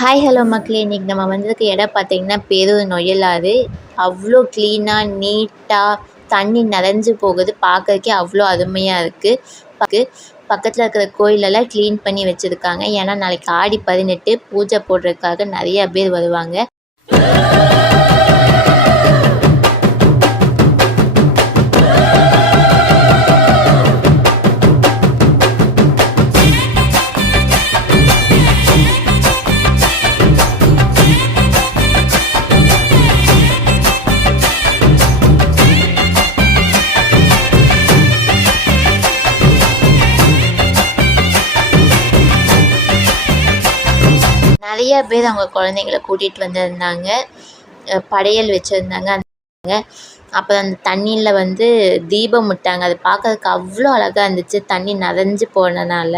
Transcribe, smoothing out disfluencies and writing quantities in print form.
Hi hello மக்களே! இன்றைக்கி நம்ம வந்ததுக்கு இடம் பார்த்தீங்கன்னா, பேரூர் நொய்யலாறு. அவ்வளோ க்ளீனாக, நீட்டாக தண்ணி நெறஞ்சு போகுது. பார்க்கறதுக்கே அவ்வளோ அருமையாக இருக்குது. பக்கத்தில் இருக்கிற கோயிலெல்லாம் க்ளீன் பண்ணி வச்சுருக்காங்க. ஏன்னா நாளைக்கு ஆடி 18 பூஜை போடுறதுக்காக நிறையா பேர் வருவாங்க. நிறைய பேர் அவங்க குழந்தைங்கள கூட்டிகிட்டு வந்திருந்தாங்க. படையல் வச்சுருந்தாங்க. அப்புறம் அந்த தண்ணியில் வந்து தீபம் விட்டாங்க. அது பார்க்கறதுக்கு அவ்வளோ அழகாக இருந்துச்சு, தண்ணி நனைஞ்சு போனனால.